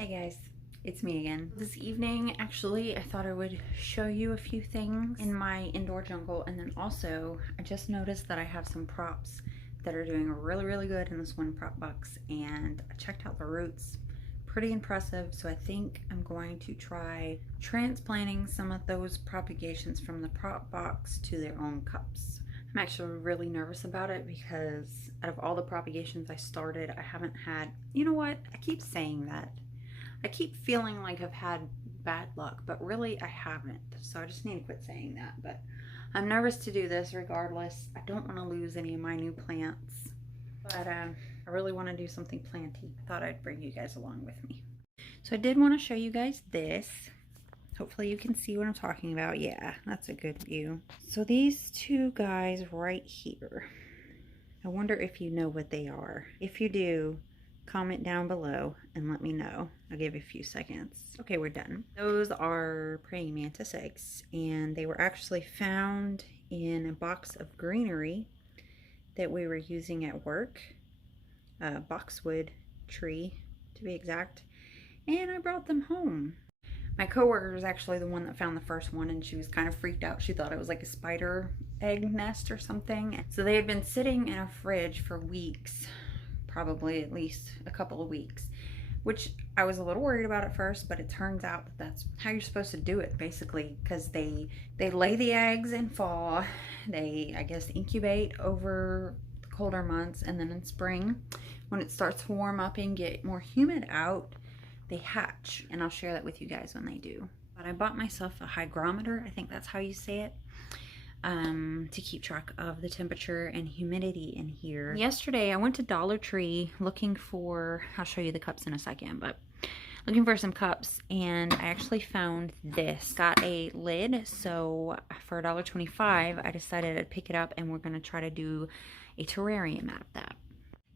Hey guys, it's me again. This evening, actually, I thought I would show you a few things in my indoor jungle, and then also, I just noticed that I have some props that are doing really good in this one prop box, and I checked out the roots. Pretty impressive, so I think I'm going to try transplanting some of those propagations from the prop box to their own cups. I'm actually really nervous about it because out of all the propagations I started, I haven't had, you know what, I keep saying that. I keep feeling like I've had bad luck, but really I haven't. So I just need to quit saying that. But I'm nervous to do this regardless. I don't want to lose any of my new plants. But I really want to do something planty. I thought I'd bring you guys along with me. So I did want to show you guys this. Hopefully you can see what I'm talking about. Yeah, that's a good view. So these two guys right here. I wonder if you know what they are. If you do, comment down below and let me know. I'll give you a few seconds. Okay, we're done. Those are praying mantis eggs, and they were actually found in a box of greenery that we were using at work, a boxwood tree to be exact, and I brought them home. My coworker was actually the one that found the first one, and she was kind of freaked out. She thought it was like a spider egg nest or something. So they had been sitting in a fridge for weeks, probably at least a couple of weeks, which I was a little worried about at first, but it turns out that that's how you're supposed to do it, basically, because they lay the eggs in fall. They, I guess, incubate over the colder months, and then in spring, when it starts to warm up and get more humid out, they hatch, and I'll share that with you guys when they do. But I bought myself a hygrometer, I think that's how you say it, to keep track of the temperature and humidity in here. Yesterday I went to Dollar Tree looking for, I'll show you the cups in a second, but looking for some cups, and I actually found this. Got a lid, so for $1.25 I decided I'd pick it up, and we're going to try to do a terrarium out of that.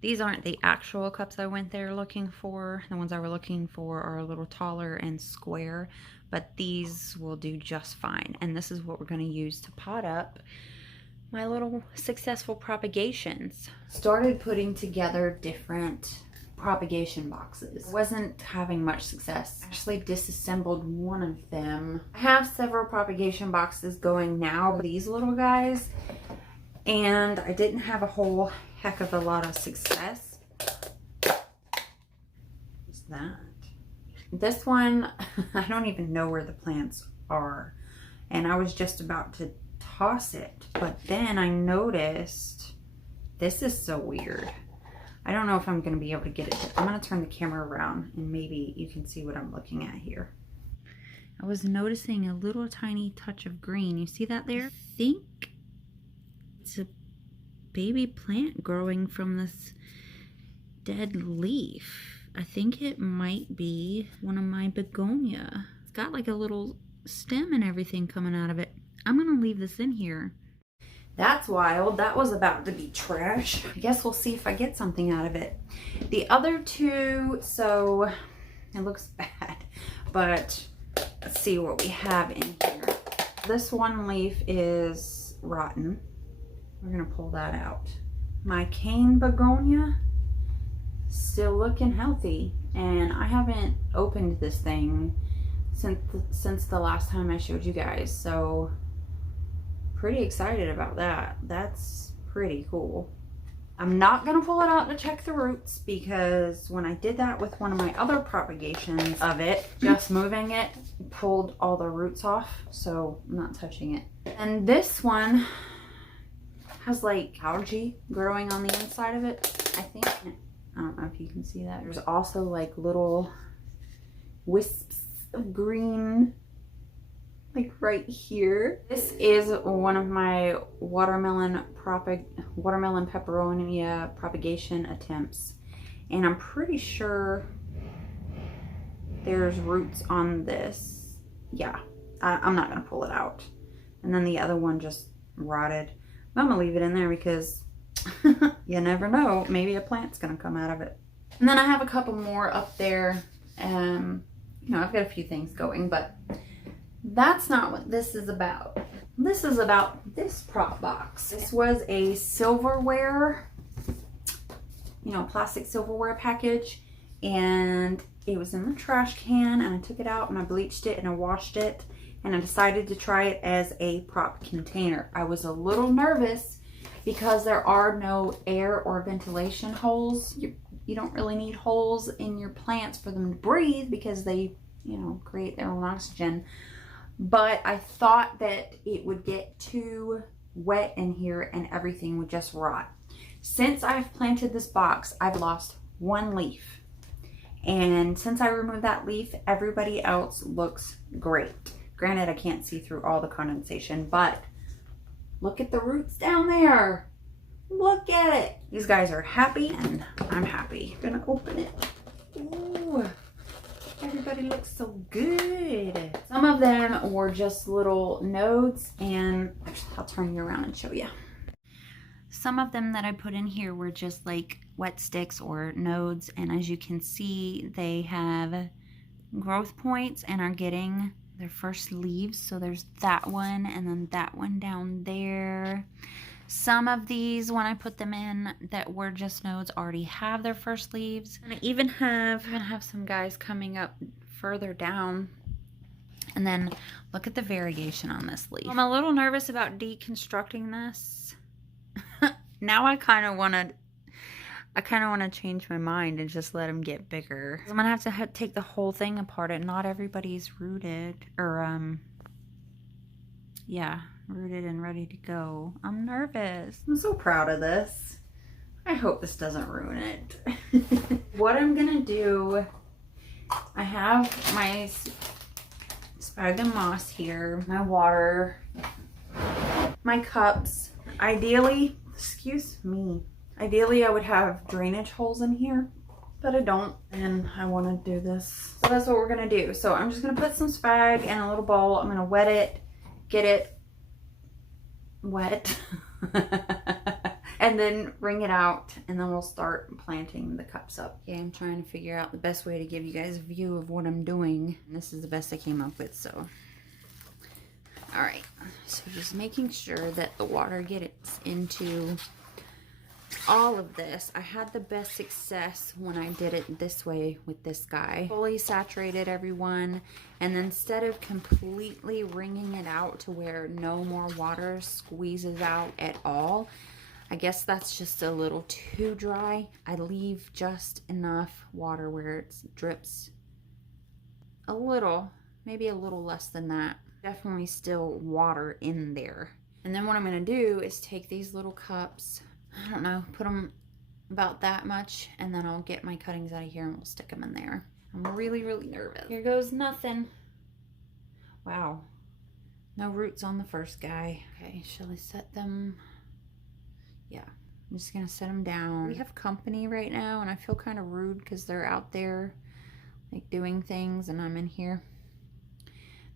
These aren't the actual cups I went there looking for. The ones I were looking for are a little taller and square, but these will do just fine. And this is what we're going to use to pot up my little successful propagations. Started putting together different propagation boxes. Wasn't having much success. Actually disassembled one of them. I have several propagation boxes going now, but these little guys, and I didn't have a whole heck of a lot of success. What's that? This one, I don't even know where the plants are, and I was just about to toss it, but then I noticed this is so weird. I don't know if I'm going to be able to get it. I'm going to turn the camera around and maybe you can see what I'm looking at here. I was noticing a little tiny touch of green. You see that there? I think it's a baby plant growing from this dead leaf. I think it might be one of my Begonia. It's got like a little stem and everything coming out of it. I'm gonna leave this in here. That's wild. That was about to be trash. I guess we'll see if I get something out of it. The other two, so it looks bad, but let's see what we have in here. This one leaf is rotten. We're gonna pull that out. My cane Begonia, still looking healthy, and I haven't opened this thing since the last time I showed you guys, so pretty excited about that. That's pretty cool. I'm not gonna pull it out to check the roots, because when I did that with one of my other propagations of it, just moving it pulled all the roots off, so I'm not touching it. And this one has like algae growing on the inside of it, I think. I don't know if you can see that. There's also like little wisps of green like right here. This is one of my watermelon peperonia propagation attempts, and I'm pretty sure there's roots on this. Yeah, I'm not gonna pull it out. And then the other one just rotted. I'm gonna leave it in there because you never know, maybe a plant's gonna come out of it. And then I have a couple more up there. You know, I've got a few things going, but that's not what this is about. This is about this prop box. This was a silverware, you know, plastic silverware package, and It was in the trash can, and I took it out and I bleached it and I washed it, and I decided to try it as a prop container. I was a little nervous because there are no air or ventilation holes. You don't really need holes in your plants for them to breathe because they, you know, create their own oxygen. But I thought that it would get too wet in here and everything would just rot. Since I've planted this box, I've lost one leaf. And since I removed that leaf, everybody else looks great. Granted, I can't see through all the condensation, but look at the roots down there. Look at it. These guys are happy and I'm happy. I'm gonna open it. Ooh, everybody looks so good. Some of them were just little nodes, and actually I'll turn you around and show you. Some of them that I put in here were just like wet sticks or nodes, and as you can see, they have growth points and are getting their first leaves. So there's that one, and then that one down there. Some of these, when I put them in that were just nodes, already have their first leaves. And I even have some guys coming up further down. And then look at the variegation on this leaf. I'm a little nervous about deconstructing this. Now I kind of want to change my mind and just let them get bigger. I'm gonna have to take the whole thing apart, and not everybody's rooted or yeah, rooted and ready to go. I'm nervous. I'm so proud of this. I hope this doesn't ruin it. What I'm gonna do, I have my sphagnum moss here, my water, my cups. Ideally, excuse me, ideally I would have drainage holes in here, but I don't, and I want to do this. So that's what we're gonna do. So I'm just gonna put some spag in a little bowl. I'm gonna wet it, get it wet, and then wring it out, and then we'll start planting the cups up. Okay, I'm trying to figure out the best way to give you guys a view of what I'm doing. And this is the best I came up with, so. All right, so just making sure that the water gets into all of this. I had the best success when I did it this way with this guy. Fully saturated everyone, and instead of completely wringing it out to where no more water squeezes out at all, I guess that's just a little too dry. I leave just enough water where it drips a little, maybe a little less than that. Definitely still water in there. And then what I'm going to do is take these little cups, I don't know, put them about that much, and then I'll get my cuttings out of here and we'll stick them in there. I'm really, really nervous. Here goes nothing. Wow. No roots on the first guy. Okay, shall I set them? Yeah, I'm just going to set them down. We have company right now, and I feel kind of rude because they're out there like doing things and I'm in here.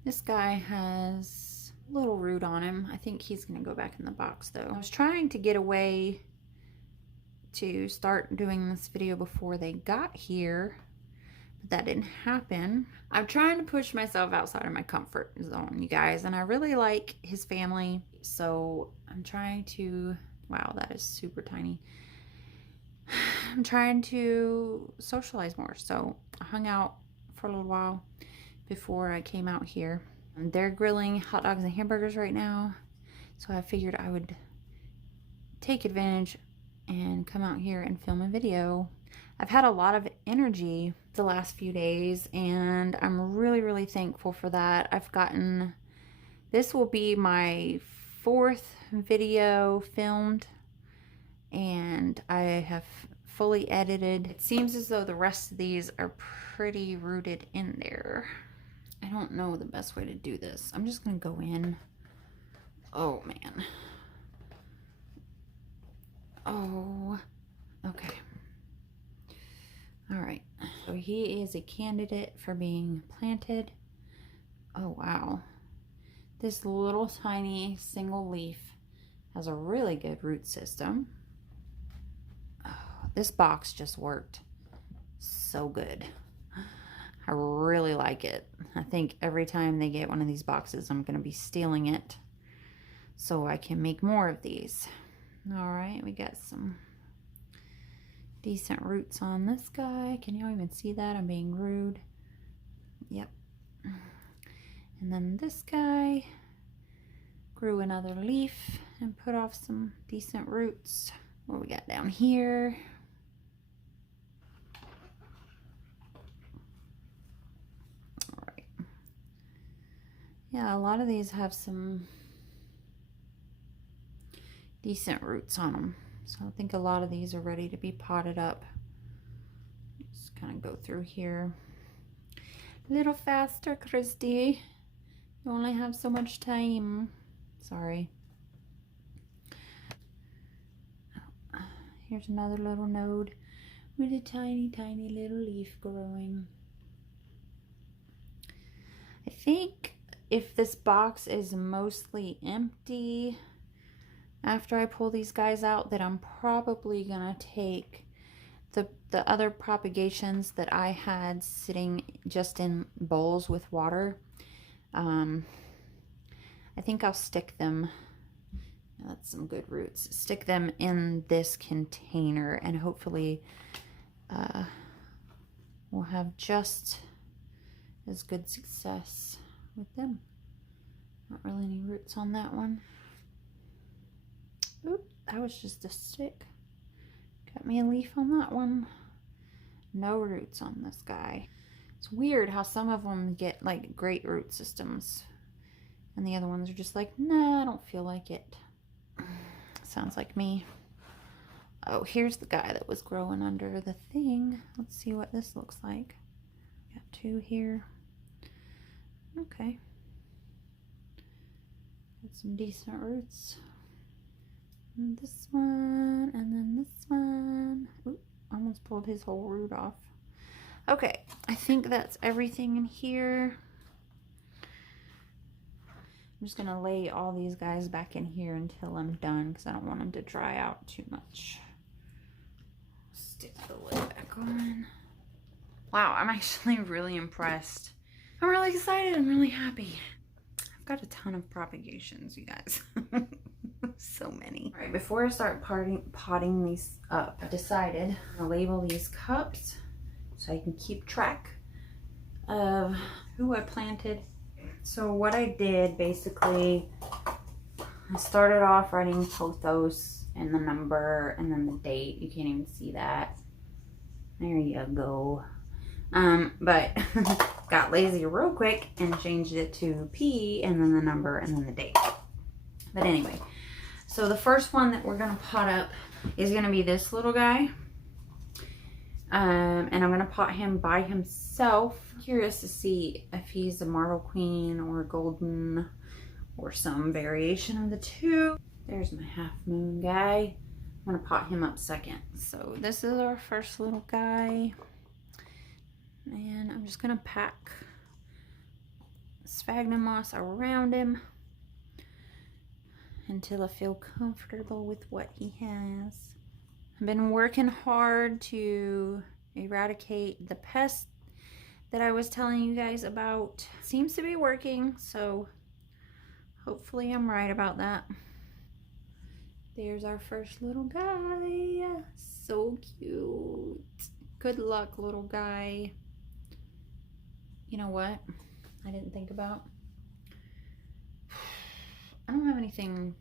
This guy has a little root on him. I think he's going to go back in the box though. I was trying to get away to start doing this video before they got here, but that didn't happen. I'm trying to push myself outside of my comfort zone, you guys, and I really like his family, so I'm trying to, wow, that is super tiny. I'm trying to socialize more, so I hung out for a little while before I came out here. They're grilling hot dogs and hamburgers right now, so I figured I would take advantage and come out here and film a video. I've had a lot of energy the last few days, and I'm really, really thankful for that. I've gotten, this will be my 4th video filmed, and I have fully edited. It seems as though the rest of these are pretty rooted in there. I don't know the best way to do this. I'm just gonna go in. Oh man. Oh, okay. All right, so he is a candidate for being planted. Oh wow. This little tiny single leaf has a really good root system. Oh, this box just worked so good. I really like it. I think every time they get one of these boxes, I'm going to be stealing it so I can make more of these. All right, we got some Decent roots on this guy. Can y'all even see that? I'm being rude. Yep. And then this guy grew another leaf and put off some decent roots. What we got down here? All right. Yeah, a lot of these have some decent roots on them. So I think a lot of these are ready to be potted up. Just kind of go through here. A little faster, Christy. You only have so much time. Sorry. Oh, here's another little node with a tiny, tiny little leaf growing. I think if this box is mostly empty after I pull these guys out, that I'm probably gonna take the other propagations that I had sitting just in bowls with water. I think I'll stick them, that's some good roots, stick them in this container, and hopefully we'll have just as good success with them. Not really any roots on that one. Oop, that was just a stick. Got me a leaf on that one. No roots on this guy. It's weird how some of them get like great root systems and the other ones are just like, nah, I don't feel like it. Sounds like me. Oh, here's the guy that was growing under the thing. Let's see what this looks like. Got two here. Okay. Got some decent roots. And this one, and then this one. Ooh, almost pulled his whole root off. Okay, I think that's everything in here. I'm just gonna lay all these guys back in here until I'm done because I don't want them to dry out too much. Stick the lid back on. Wow, I'm actually really impressed. I'm really excited, I'm really happy. I've got a ton of propagations, you guys. So many. All right, before I start potting these up, I decided I'm gonna label these cups so I can keep track of who I planted. So what I did basically, I started off writing Pothos and the number and then the date. You can't even see that. There you go. But got lazy real quick and changed it to P and then the number and then the date. But anyway, so the first one that we're gonna pot up is gonna be this little guy. And I'm gonna pot him by himself. Curious to see if he's a Marble Queen or a Golden or some variation of the two. There's my Half Moon guy. I'm gonna pot him up second. So this is our first little guy. And I'm just gonna pack sphagnum moss around him until I feel comfortable with what he has. I've been working hard to eradicate the pest that I was telling you guys about. Seems to be working, so hopefully I'm right about that. There's our first little guy. So cute. Good luck, little guy. You know what I didn't think about? I don't have anything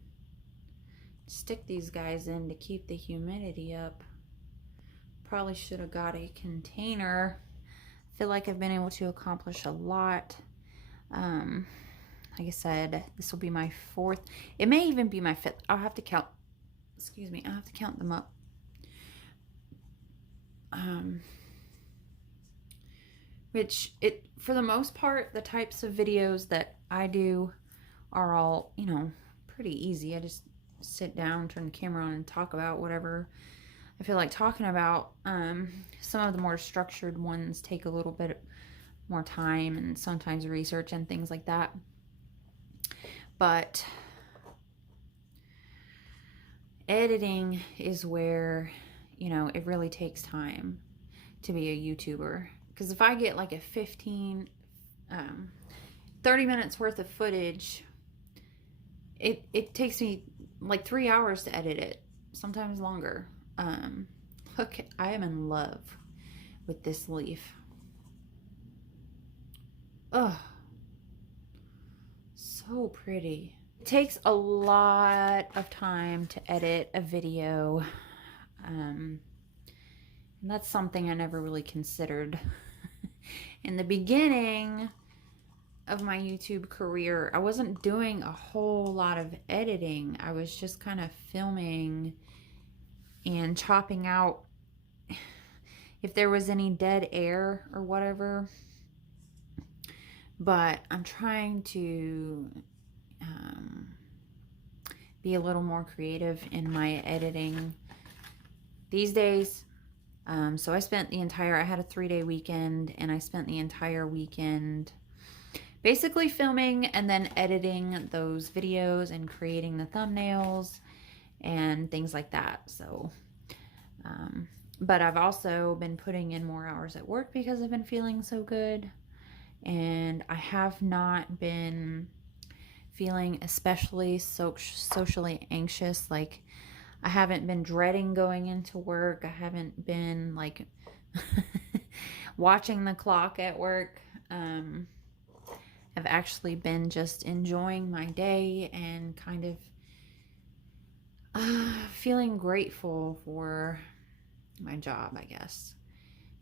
to stick these guys in to keep the humidity up. Probably should have got a container. I feel like I've been able to accomplish a lot. Like I said, this will be my fourth. It may even be my fifth. I'll have to count. Excuse me. I'll have to count them up. For the most part, the types of videos that I do are all, you know, pretty easy. I just sit down, turn the camera on, and talk about whatever I feel like talking about. Some of the more structured ones take a little bit more time and sometimes research and things like that. But editing is where, you know, it really takes time to be a YouTuber. Because if I get like a 30 minutes worth of footage, it takes me like 3 hours to edit it, sometimes longer. Look, I am in love with this leaf. Oh, so pretty. It takes a lot of time to edit a video. And that's something I never really considered. In the beginning of my YouTube career, I wasn't doing a whole lot of editing. I was just kind of filming and chopping out if there was any dead air or whatever. But I'm trying to be a little more creative in my editing these days. So I spent the entire, I had a 3-day weekend, and I spent the entire weekend basically filming and then editing those videos and creating the thumbnails and things like that. So, but I've also been putting in more hours at work because I've been feeling so good. And I have not been feeling especially socially anxious. Like, I haven't been dreading going into work. I haven't been like watching the clock at work. I've actually been just enjoying my day and kind of feeling grateful for my job, I guess.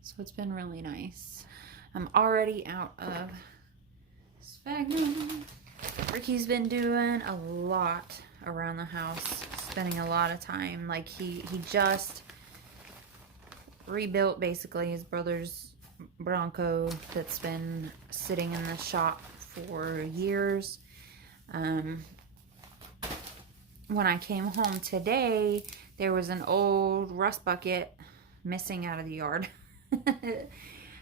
So it's been really nice. I'm already out of sphagnum. Ricky's been doing a lot around the house, spending a lot of time. Like, he just rebuilt basically his brother's Bronco that's been sitting in the shop for years. When I came home today, there was an old rust bucket missing out of the yard.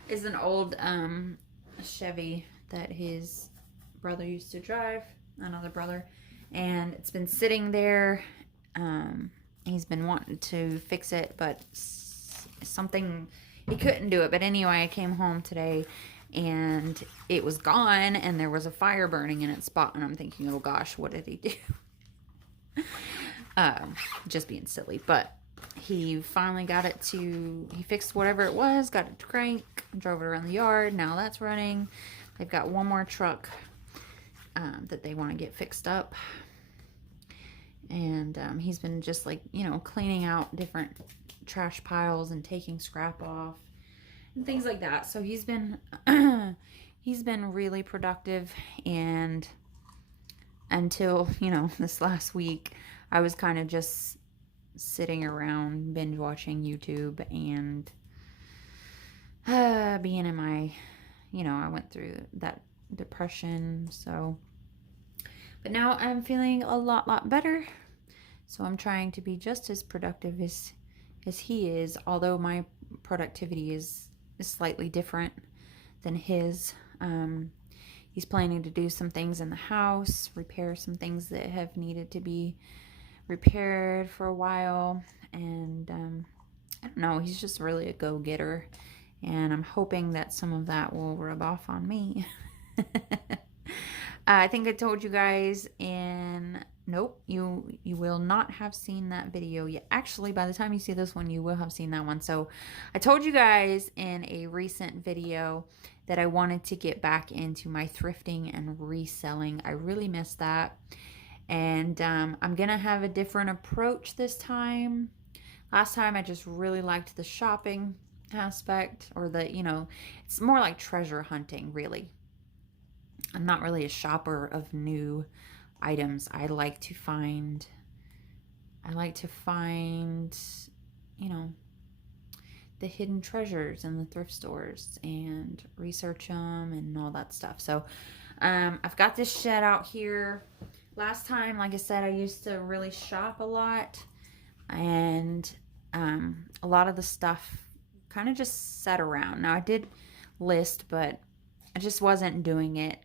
It's an old Chevy that his brother used to drive, another brother, and it's been sitting there. He's been wanting to fix it, but something, he couldn't do it. But anyway, I came home today and it was gone, and there was a fire burning in its spot, and I'm thinking, oh gosh, what did he do? Just being silly. But he finally got it to, he fixed whatever it was, got it to crank, drove it around the yard. Now that's running. They've got one more truck that they want to get fixed up. And he's been just like, you know, cleaning out different trash piles and taking scrap off and things like that. So he's been he's been really productive. And until, you know, this last week, I was kind of just sitting around binge watching YouTube and being in my, you know, I went through that depression. So, but now I'm feeling a lot better. So I'm trying to be just as productive as he is, although my productivity is slightly different than his. He's planning to do some things in the house, repair some things that have needed to be repaired for a while. And I don't know, he's just really a go-getter, and I'm hoping that some of that will rub off on me. I think I told you guys in, nope, you will not have seen that video yet. Actually, by the time you see this one, you will have seen that one. So I told you guys in a recent video that I wanted to get back into my thrifting and reselling. I really missed that. And I'm going to have a different approach this time. Last time I just really liked the shopping aspect, or the, you know, it's more like treasure hunting, really. I'm not really a shopper of new items. I like to find, you know, the hidden treasures in the thrift stores and research them and all that stuff. So I've got this shed out here. Last time, like I said, I used to really shop a lot, and a lot of the stuff kind of just sat around. Now, I did list, but I just wasn't doing it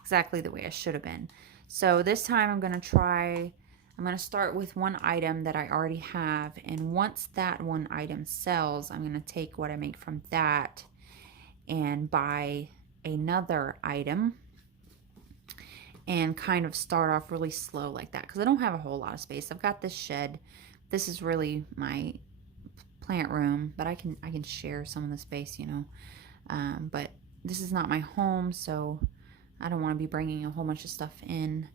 exactly the way I should have been. So this time I'm going to start with one item that I already have, and once that one item sells, I'm going to take what I make from that and buy another item and kind of start off really slow like that, because I don't have a whole lot of space. I've got this shed. This is really my plant room, but I can share some of the space, you know. But this is not my home, so I don't want to be bringing a whole bunch of stuff in.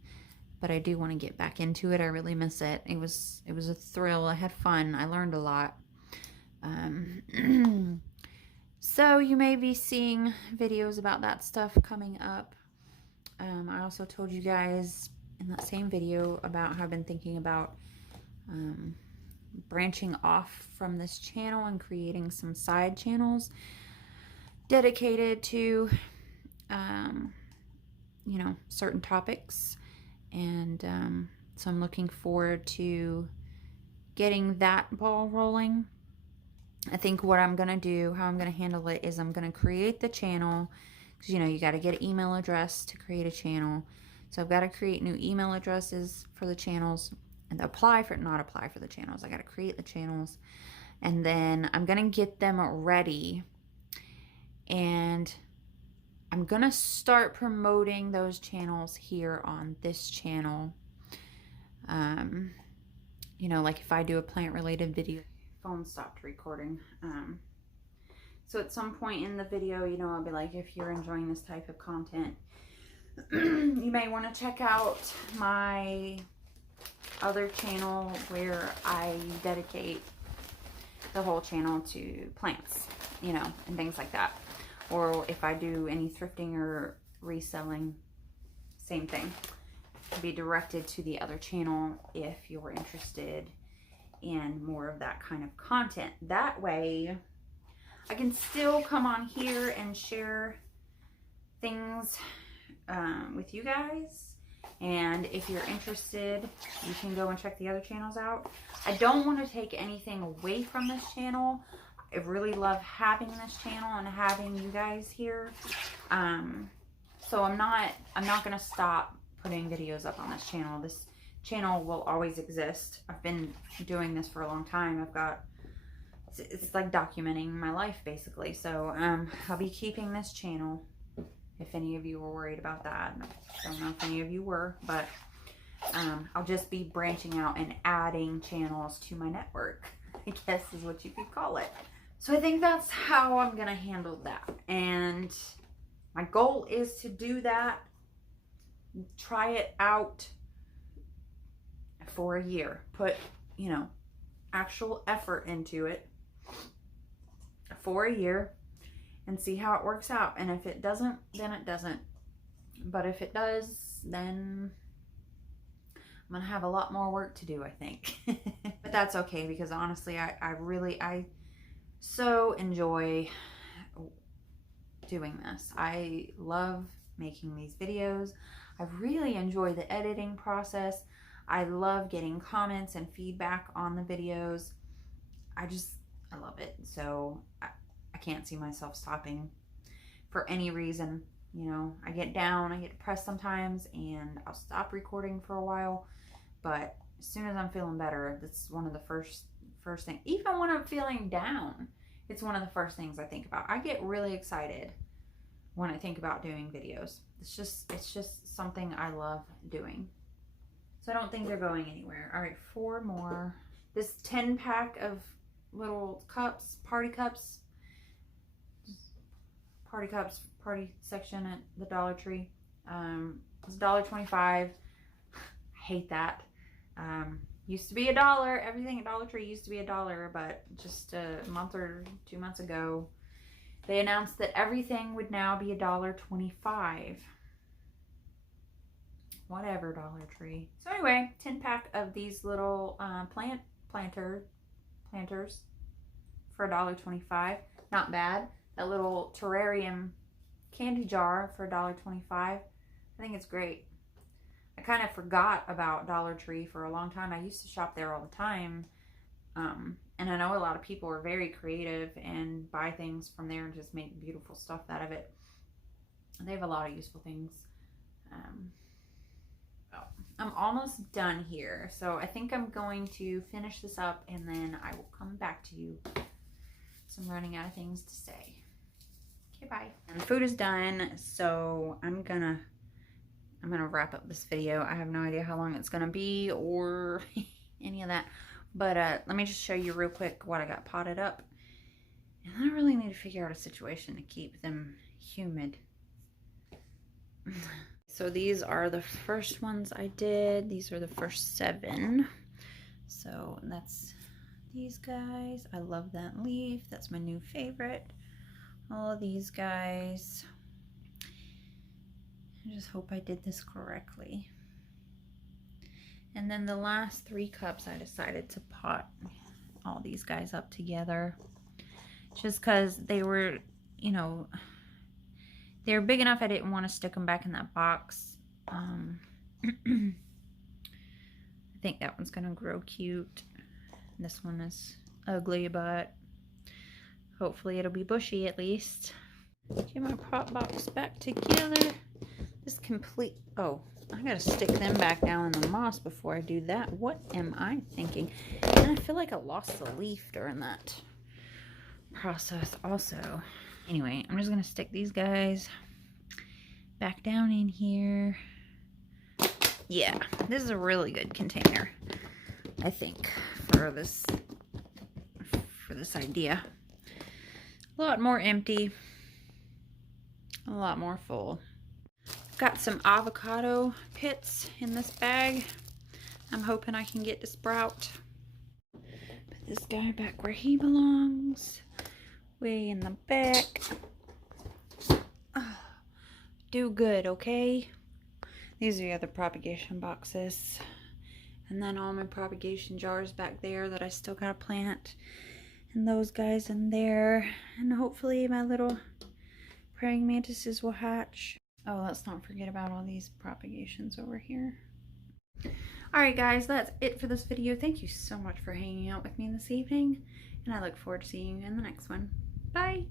But I do want to get back into it. I really miss it. It was a thrill. I had fun. I learned a lot. So you may be seeing videos about that stuff coming up. I also told you guys in that same video about how I've been thinking about branching off from this channel and creating some side channels dedicated to you know, certain topics. And so I'm looking forward to getting that ball rolling. I think what I'm going to do, how I'm going to handle it, is I'm going to create the channel. Because, you know, you got to get an email address to create a channel. So I've got to create new email addresses for the channels. And not apply for the channels. I got to create the channels. And then I'm going to get them ready. And I'm going to start promoting those channels here on this channel. You know, like if I do a plant-related video, phone stopped recording. So at some point in the video, you know, I'll be like, if you're enjoying this type of content, you may want to check out my other channel where I dedicate the whole channel to plants, you know, and things like that. Or if I do any thrifting or reselling, same thing. Be directed to the other channel if you're interested in more of that kind of content. That way, I can still come on here and share things with you guys. And if you're interested, you can go and check the other channels out. I don't want to take anything away from this channel. I really love having this channel and having you guys here. So I'm not going to stop putting videos up on this channel. This channel will always exist. I've been doing this for a long time. It's like documenting my life basically. So I'll be keeping this channel if any of you were worried about that. I don't know if any of you were, but I'll just be branching out and adding channels to my network, I guess is what you could call it. So I think that's how I'm going to handle that. And my goal is to do that, try it out for a year. Put, you know, actual effort into it for a year and see how it works out. And if it doesn't, then it doesn't. But if it does, then I'm going to have a lot more work to do, I think. But that's okay, because honestly, I so enjoy doing this. I love making these videos. I really enjoy the editing process. I love getting comments and feedback on the videos. I love it. So I can't see myself stopping for any reason. You know, I get down, I get depressed sometimes, and I'll stop recording for a while. But as soon as I'm feeling better, that's one of the first things. Even when I'm feeling down, it's one of the first things I think about. I get really excited when I think about doing videos. It's just something I love doing. So I don't think they're going anywhere. All right, 4 more. This 10-pack of little cups, party section at the Dollar Tree. It's $1.25. I hate that. Used to be $1. Everything at Dollar Tree used to be $1, but just a month or 2 months ago, they announced that everything would now be $1.25. Whatever, Dollar Tree. So anyway, 10-pack of these little planters for $1.25. Not bad. That little terrarium candy jar for $1.25. I think it's great. I kind of forgot about Dollar Tree for a long time. I used to shop there all the time. And I know a lot of people are very creative and buy things from there and just make beautiful stuff out of it. They have a lot of useful things. I'm almost done here. So I think I'm going to finish this up and then I will come back to you. So I'm running out of things to say. Okay, bye. And the food is done. So I'm gonna wrap up this video. I have no idea how long it's gonna be or any of that. But let me just show you real quick what I got potted up. And I really need to figure out a situation to keep them humid. So these are the first ones I did. These are the first 7. So that's these guys. I love that leaf. That's my new favorite. All of these guys. I just hope I did this correctly. And then the last 3 cups, I decided to pot all these guys up together. Just because they were, you know, they were big enough I didn't want to stick them back in that box. I think that one's going to grow cute. This one is ugly, but hopefully it'll be bushy at least. Get my pot box back together. This complete... Oh, I gotta stick them back down in the moss before I do that. What am I thinking? And I feel like I lost the leaf during that process also. Anyway, I'm just gonna stick these guys back down in here. Yeah, this is a really good container, I think, for this idea. A lot more empty, a lot more full. Got some avocado pits in this bag. I'm hoping I can get to sprout. Put this guy back where he belongs, way in the back. Oh, do good, okay? These are the other propagation boxes. And then all my propagation jars back there that I still gotta plant. And those guys in there. And hopefully my little praying mantises will hatch. Oh, let's not forget about all these propagations over here. Alright guys, that's it for this video. Thank you so much for hanging out with me this evening. And I look forward to seeing you in the next one. Bye!